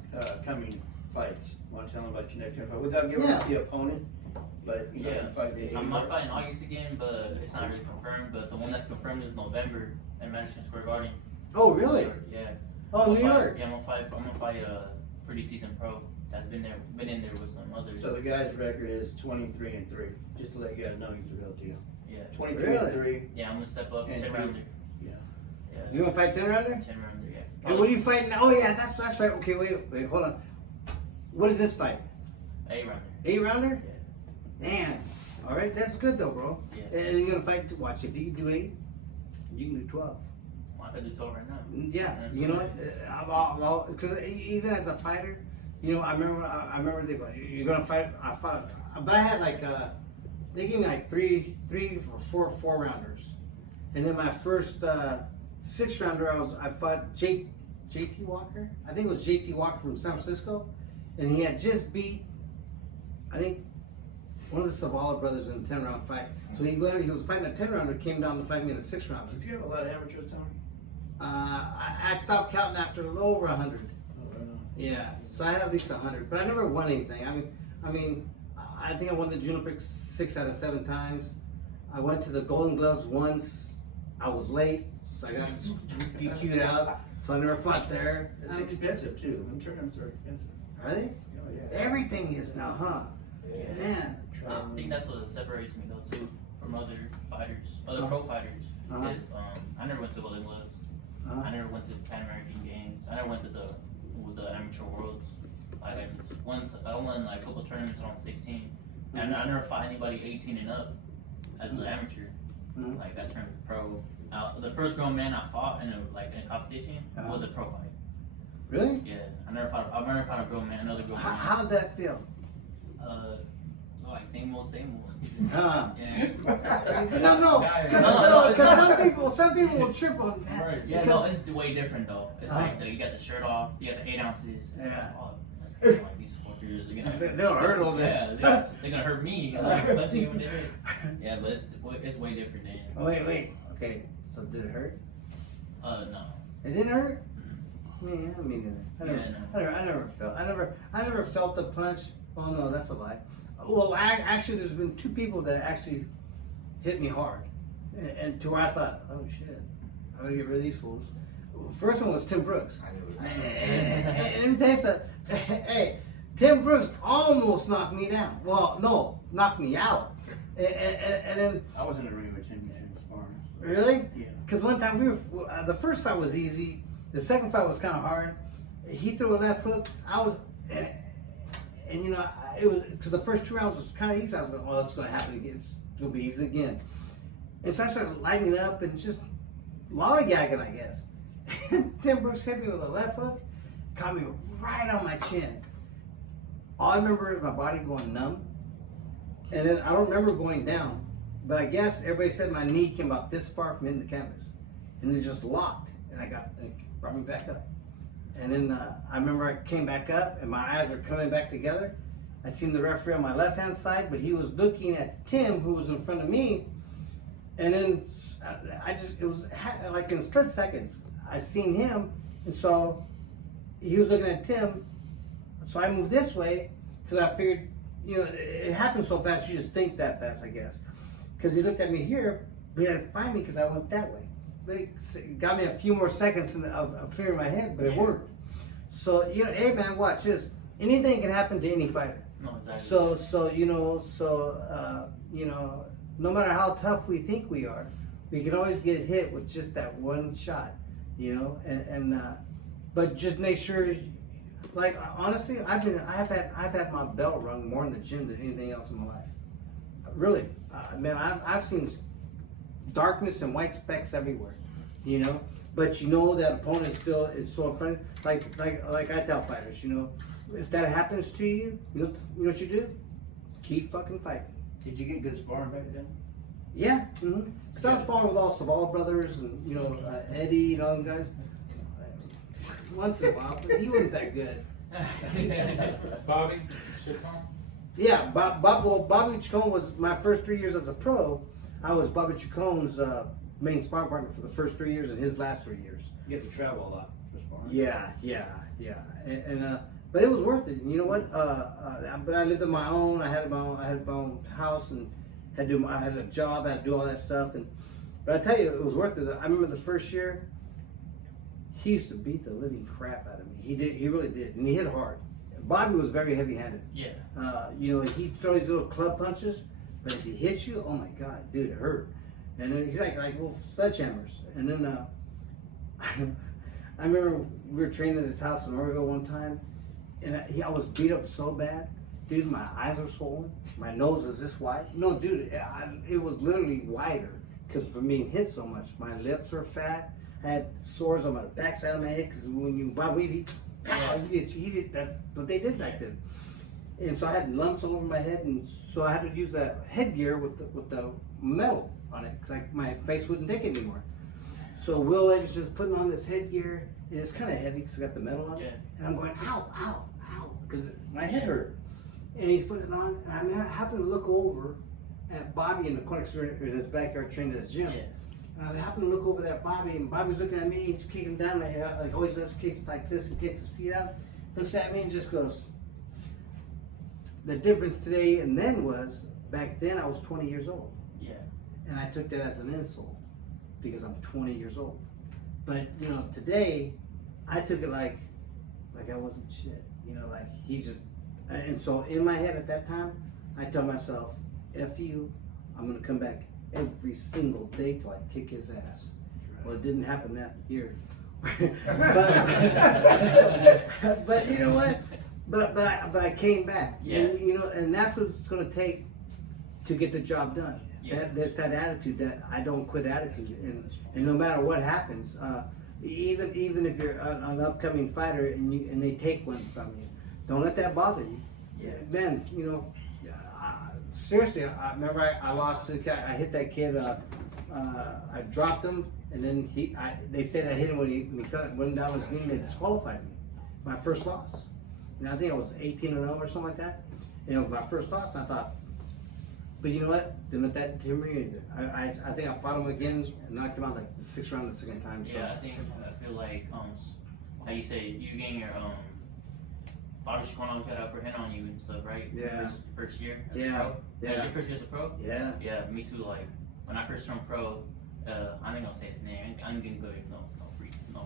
coming fights? Want to tell them about your next fight without giving Yeah. up the opponent? But you know, Yeah, in 5 days. I'm not fighting August again, but it's not really confirmed. But the one that's confirmed is November at Madison Square Garden. Oh, really? Yeah. Oh, I'm New gonna York. fight- Yeah, I'm gonna fight a pretty seasoned pro that's been in there with some others. So the guy's record is 23-3. Just to let you guys know he's the real deal. Yeah. 23-3. Yeah, I'm gonna step up And 10 you- rounder. Yeah. Yeah. You want to fight 10 rounder? 10 rounder, yeah. And what are you fighting? Oh yeah, that's right. Okay, wait, hold on. What is this fight? 8 rounder. 8 rounder? Yeah. Damn. All right, that's good though, bro. Yeah. And you're gonna fight. Watch, if you can do 8, you can do 12. Well, I could do 12 right now. Yeah, you know what? Because even as a fighter, you know, I remember they go, you're gonna fight. I fought, but I had like they gave me like three or four rounders, and then my first 6 rounder, I fought JT Walker. I think it was JT Walker from San Francisco, and he had just beat, I think, one of the Zavala brothers in a 10-round fight. So he was fighting a 10-rounder, came down to fight me in a 6-rounder. Did you have a lot of amateurs, Tony? I stopped counting after a little over 100. Oh, right on. Yeah, so I had at least 100, but I never won anything. I think I won the Juniper 6 out of 7 times. I went to the Golden Gloves once. I was late, so I got DQ'd out. So I never fought there. It's expensive too. Them tournaments are expensive. Are they? Oh yeah. Everything is now, huh? Yeah. Man. I think that's what separates me though too from other fighters, other pro fighters. Uh-huh. Is I never went to Golden Gloves. Uh-huh. I never went to the Pan American Games. I never went to the amateur worlds. Like I won like a couple tournaments when I was 16, and I never fought anybody 18 and up as an amateur. Mhm. Like I turned pro. The first grown man I fought in a competition Uh-huh. was a pro fight. Really? Yeah, I never fought a grown man, another grown man. How'd that feel? Like same old. Huh? Yeah. No, No. because some people will trip on that. Right. Yeah, Because- no, it's way different though. It's like you got the shirt off, you got the 8 ounces. Yeah. Oh, like these fuckers are gonna. They'll hurt a little bit. Yeah, they're gonna hurt me. Like punching you in the head. Yeah, but it's way different than. Oh, wait. Okay, so did it hurt? No. It didn't hurt? Man, I mean, I never felt the punch. Oh no, that's a lie. Well, actually, there's been 2 people that actually hit me hard, and to where I thought, oh shit, I'm gonna get rid of these fools. First one was Tim Brooks, and let me tell you something. Hey, Tim Brooks almost knocked me down. Well, no, knocked me out, and then I was in the ring with him and sparring. really. Yeah. Because one time the first fight was easy. The second fight was kind of hard. He threw a left hook. And you know, it was because the first 2 rounds was kind of easy. I was like, oh, it's going to happen again. It's going to be easy again. And so I started lighting up and just lollygagging, I guess. Tim Brooks hit me with a left hook, caught me right on my chin. All I remember is my body going numb. And then I don't remember going down, but I guess everybody said my knee came about this far from hitting the canvas. And it just locked, and it brought me back up. And then I remember I came back up, and my eyes are coming back together. I seen the referee on my left-hand side, but he was looking at Tim, who was in front of me. And then it was like in split seconds, I seen him, and so he was looking at Tim, so I moved this way because I figured, it happened so fast. You just think that fast, I guess. Because he looked at me here, but he had to find me because I went that way. It got me a few more seconds of clearing my head, but it worked. So hey man, watch this. Anything can happen to any fighter. No, exactly. No matter how tough we think we are, we can always get hit with just that one shot, but just make sure. Like honestly, I've had my bell rung more in the gym than anything else in my life. Really, man, I've seen darkness and white specks everywhere, But that opponent still is so in front. Like I tell fighters, if that happens to you, you know what you do? Keep fucking fighting. Did you get good sparring back then? Yeah, because I was sparring with all Saval brothers and Eddie and all them guys. Once in a while, but he wasn't that good. Bobby Chacon? Yeah, Bobby Chacon was my first 3 years as a pro. I was Bobby Chacon's main sparring partner for the first 3 years and his last 3 years. You get to travel a lot for sparring. Yeah. And but it was worth it. You know what? But I lived on my own. I had my own house and I had a job. I had to do all that stuff. But I tell you, it was worth it. I remember the first year. He used to beat the living crap out of me. He really did, and he hit hard. Bobby was very heavy-handed. Yeah. He throws these little club punches, but if he hits you, oh my God, dude, it hurt. And then he's like little sledgehammers. And then I remember we were training at his house in Oregon one time, and I was beat up so bad, dude. My eyes were swollen. My nose was this wide. No, dude, it was literally wider because from being hit so much. My lips were fat. I had sores on my backside of my head because when you bob weave, he did that. What they did back then, and so I had lumps all over my head, and so I had to use that headgear with the metal on it because my face wouldn't take it anymore. So Will is just putting on this headgear, and it's kind of heavy because it's got the metal on it, and I'm going ow, because my head hurt, and he's putting it on, and I happened to look over at Bobby in the corner because we're in his backyard training at his gym. Yeah. And I happened to look over at Bobby, and Bobby's looking at me, he's kicking down, like always does, kicks like this and kicks his feet out. Looks at me and just goes. The difference today and then was, back then I was 20 years old. Yeah. And I took that as an insult, because I'm 20 years old. But, today, I took it like I wasn't shit. Like he's just, and so in my head at that time, I tell myself, F you, I'm gonna come back every single day till I kick his ass. Well, it didn't happen that year. but you know what? But I came back. Yeah. And that's what it's gonna take to get the job done. Yeah. There's that attitude, that I don't quit attitude, and no matter what happens, even if you're an upcoming fighter and they take one from you, don't let that bother you. Yeah. Man, seriously, I remember I lost to the guy. I hit that kid. I dropped him, and then they said I hit him when he went down on his knee and they disqualified me. My first loss. And I think I was 18-0 or something like that. And it was my first loss. And I thought, but you know what? Didn't let that deter me either. I think I fought him again and knocked him out like the 6th round the second time. So. Yeah, I feel like how you say you getting your Bobby Chacon always got an upper hand on you and stuff, right? Yeah. First year as a Yeah. pro? Yeah. Was your first year as a pro? Yeah. Yeah, me too. Like when I first turned pro, I ain't gonna say his name. I'm gonna go no free promo.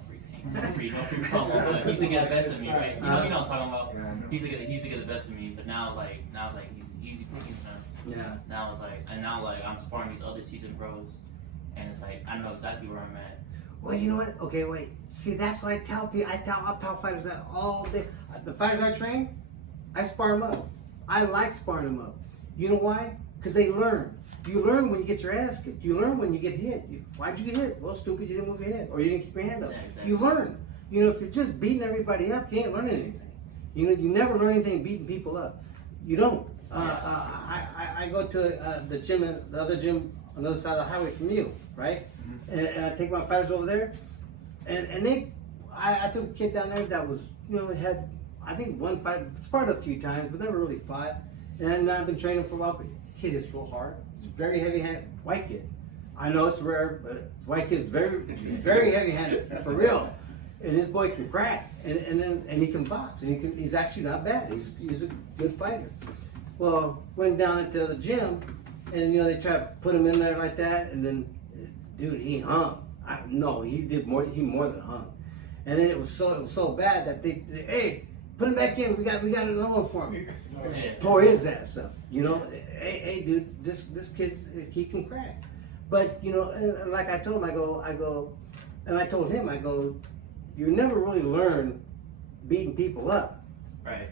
But he used to get the best of me, right? You know what I'm talking about. Yeah, I know. He used to get the best of me, but now it's like he's easy picking for him. Yeah. Now it's like, and now like I'm sparring these other seasoned pros, and it's like I know exactly where I'm at. Well, you know what? Okay, wait. See, that's what I tell people. I'll tell fighters that all day. The fighters I train, I spar them up. I like sparring them up. You know why? Because they learn. You learn when you get your ass kicked. You learn when you get hit. Why'd you get hit? Well, stupid, you didn't move your head. Or you didn't keep your hand up. Yeah, exactly. You learn. If you're just beating everybody up, you ain't learning anything. You never learn anything beating people up. You don't. I go to the gym, the other gym on the other side of the highway from you, right? And I take my fighters over there, and I took a kid down there that was, had, I think, one fight, sparred a few times, but never really fought. And I've been training for a while, but kid hits real hard. He's very heavy-handed, white kid. I know it's rare, but white kid's very, very heavy-handed, for real. and this boy can crack, and he can box, and he's actually not bad. He's a good fighter. Well, went down into the gym, and they try to put him in there like that, and then, dude, he hung. No, he did more. He more than hung, and then it was so bad that they hey, put him back in. We got another one for him. Tore his ass up. Hey, dude, this kid, he can crack. But and like I told him, I go, and I told him, I go, you never really learn beating people up. Right.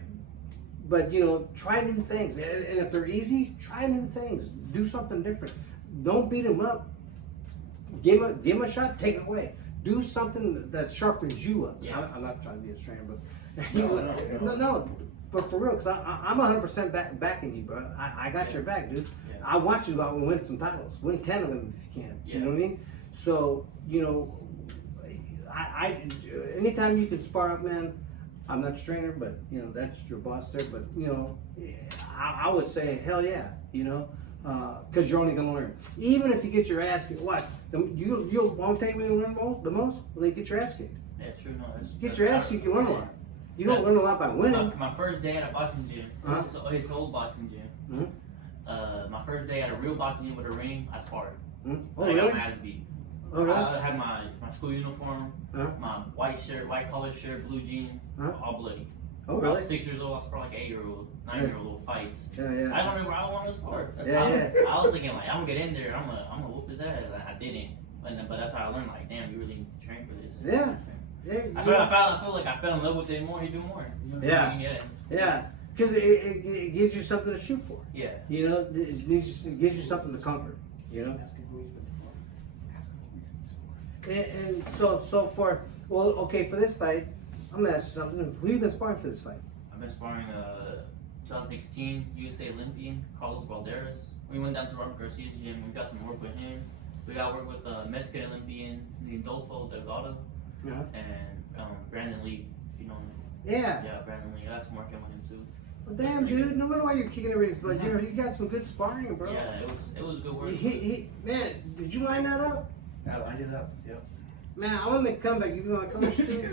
But try new things, and if they're easy, try new things. Do something different. Don't beat them up. Give him a shot, take it away. Do something that sharpens you up. Yeah. I'm not trying to be a stranger, but no. But for real, because I'm 100% backing you, bro. I got your back, dude. Yeah. I want you to go out and win some titles. Win 10 of them if you can. Yeah. You know what I mean? So, I anytime you can spar up, man, I'm not your trainer, but, that's your boss there. But, I would say, hell yeah, because you're only going to learn. Even if you get your ass kicked, what? You'll want to take me to learn the most? Well, then get your ass kicked. Yeah, true. No, Get your ass kicked, you learn a lot. You don't learn a lot by winning. My first day at a boxing gym, his old boxing gym. My first day at a real boxing gym with a ring, I sparred. Oh, I really? got my ass beat. Oh, really? I had my school uniform, my white collar shirt, blue jeans, all bloody. Oh, I was really? 6 years old, I sparred like 8-year-old, 9-year-old little fights. Yeah. I don't remember, I don't want to spar. Yeah. I was thinking like, I'm gonna get in there, I'm gonna whoop his ass. I didn't. But that's how I learned, like, damn, you really need to train for this. Yeah. I feel like I fell in love with it more. You do more. Yeah. Because it gives you something to shoot for. Yeah. It gives you something to conquer. And so for for this fight, I'm gonna ask you something. Who you been sparring for this fight? I've been sparring 2016 USA Olympian Carlos Valderas. We went down to Robert Garcia's gym. We got some work with him. We got work with Mexican Olympian Adolfo Delgado. And Brandon Lee, if you know him. Yeah. Yeah, Brandon Lee. I got some working with him too. Well, damn, dude. No wonder why you're kicking everybody's butt. You got some good sparring, bro. Yeah, it was good work. Man, did you line that up? I lined it up, yep. Man, I want to make a comeback. You want to come shoot?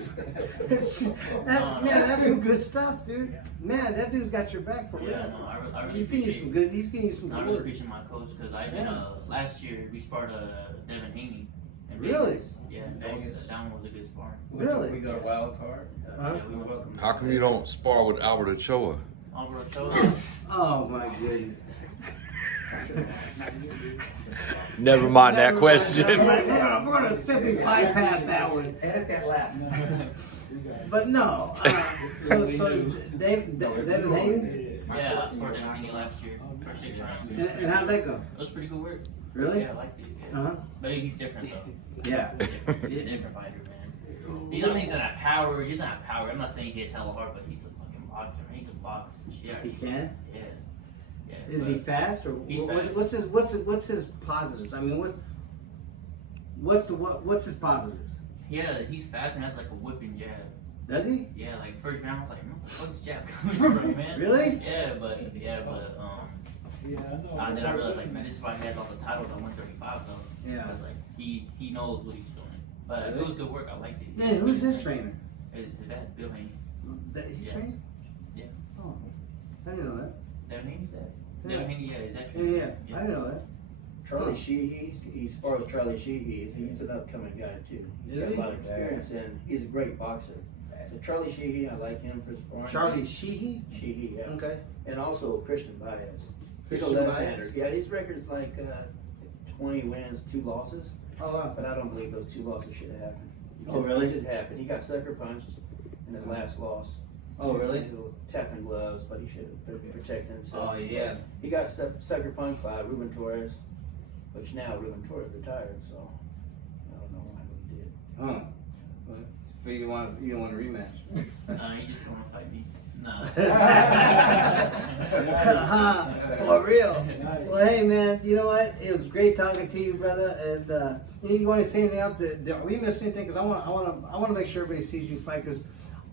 Man, that's some good stuff, dude. Man, that dude's got your back for real. Yeah, no, I really He's getting you appreciate some good. He's getting you some I good really work. appreciate my coach because last year we sparred Devin Haney. in Really? Vegas. Yeah, that one was a good spar. Really? We got a wild card. Huh? Yeah, we We're were welcome. How come you don't spar with Albert Ochoa? Albert Ochoa. Oh my goodness. Never mind that question. We're gonna simply bypass that one. Edit that lap. But no. So David Hayden? Yeah, I sparred Devin Haney last year for 6 rounds. And how'd that go? It was pretty good work. Really? Yeah, I liked it. Yeah. Uh-huh. But he's different though. Yeah. Different fighter, man. He doesn't have power. He doesn't have power. I'm not saying he hits hella hard, but he's a fucking boxer. Man. He can box. Yeah. He can? Yeah. Yeah. Is he fast or He's fast. what's his positives? I mean, what's his positives? Yeah, he's fast and has like a whipping jab. Does he? Yeah, like first round I was like, what's jab coming from, man? Really? Yeah, but then I realized like, man, this is why he has all the titles at 135 though. Yeah. Because like he knows what he's doing. But it was good work. I liked it. Man, who's his trainer? His dad, Bill Haney. That he Yeah. trains? Yeah. Oh, I didn't know that. Devin Haney's dad. Yeah. Devin Haney, yeah, is that Yeah, true? yeah, I didn't know that. Charlie Sheehy, as far as Charlie Sheehy, he's an upcoming guy too. He's Is got he? a lot of experience and he's a great boxer. So Charlie Sheehy, I like him for sparring. Charlie Sheehy? Sheehy, yeah. Okay. And also Christian Baez. He's a Christian left-hander. Baez? Yeah, his record's like 20 wins, 2 losses. Oh, wow. But I don't believe those 2 losses should have happened. Oh, really? It happened. He got sucker punched in his last loss. Oh, really? Tapping gloves, but he should have been protecting himself. Oh, yeah. He got sucker punched by Ruben Torres, which now Ruben Torres retired, so I don't know why he did. Huh. So you don't want a rematch? You just want to fight me. Nah. For real. Well, hey man, you know what? It was great talking to you, brother. And you want to say anything else? Are we missing anything? Because I want to make sure everybody sees you fight. Because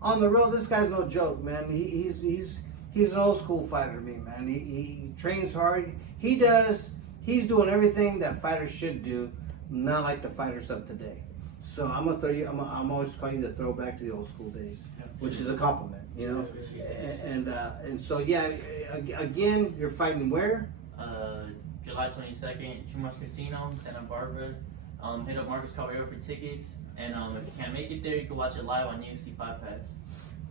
on the road, this guy's no joke, man. He's an old school fighter to me, man. He trains hard. He's doing everything that fighters should do, not like the fighters of today. So I'm gonna throw you. I'm always call you the throwback to the old school days, which is a compliment, you know. And so yeah, again, you're fighting where? July 22nd, Chumash Casino, Santa Barbara. Hit up Marcus Caballero for tickets, and if you can't make it there, you can watch it live on UFC 5 Pass.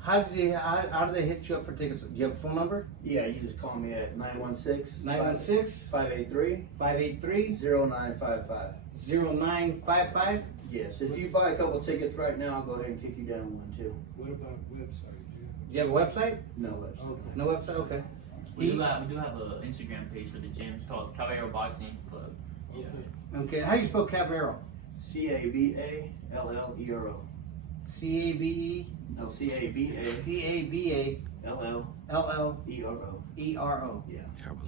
How do they hit you up for tickets? Do you have a phone number? Yeah, you just call me at 916 916 583 583 0955. 0955. Yes, if you buy a couple tickets right now, I'll go ahead and kick you down one too. What about website? You have a website? No, but Okay. No website. Okay. We do have an Instagram page for the gym. It's called Caballero Boxing Club. Okay. Okay. How do you spell Caballero? CABALLERO. CABE No, CABALLERO. LLERO. Yeah,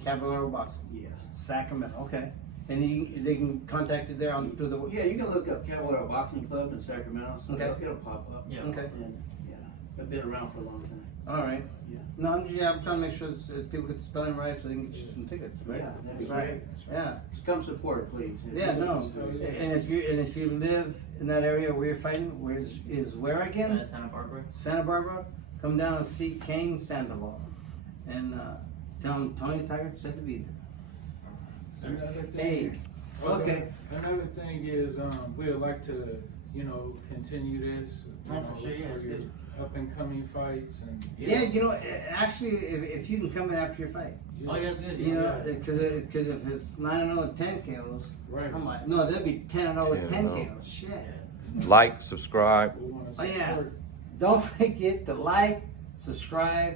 Caballero Boxing. yeah. Sacramento. Okay. And they can contact you there on through the. Yeah, you can look up Caballero Boxing Club in Sacramento. So Okay. it'll pop up. Yeah. Okay. And yeah, I've been around for a long time. All right. Yeah. No, I'm trying to make sure that people get the spelling right so they can get you some tickets. Right. Yeah, that'd be That's right. great. Yeah. Just come support, please. Yeah. No. And if you live in that area where you're fighting, where again? Santa Barbara. Santa Barbara. Come down and see Caine Sandoval, and tell him Tony Tiger said to be there. Another thing. Hey. Okay. Another thing is, we'd like to, continue this. Oh, for sure, yeah, for it's your good. up and coming fights and. Yeah, actually, if you can come in after your fight, Oh, yeah, it's good. you know, because if it's 9-0 with 10 KOs, Right. I'm like, no, that'd be 10-0 with 10 10-0. KOs. Shit. Like, subscribe. We want to Oh, yeah. support. Don't forget to like, subscribe,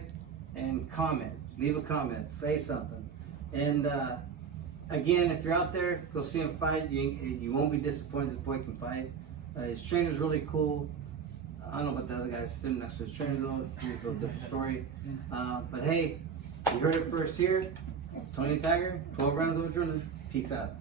and comment. Leave a comment. Say something. And again, if you're out there, go see him fight. You won't be disappointed. This boy can fight. His trainer's really cool. I don't know about the other guys sitting next to his trainer though. He's a little different story. But hey, you heard it first here. Tony Tiger, 12 rounds of adrenaline. Peace out.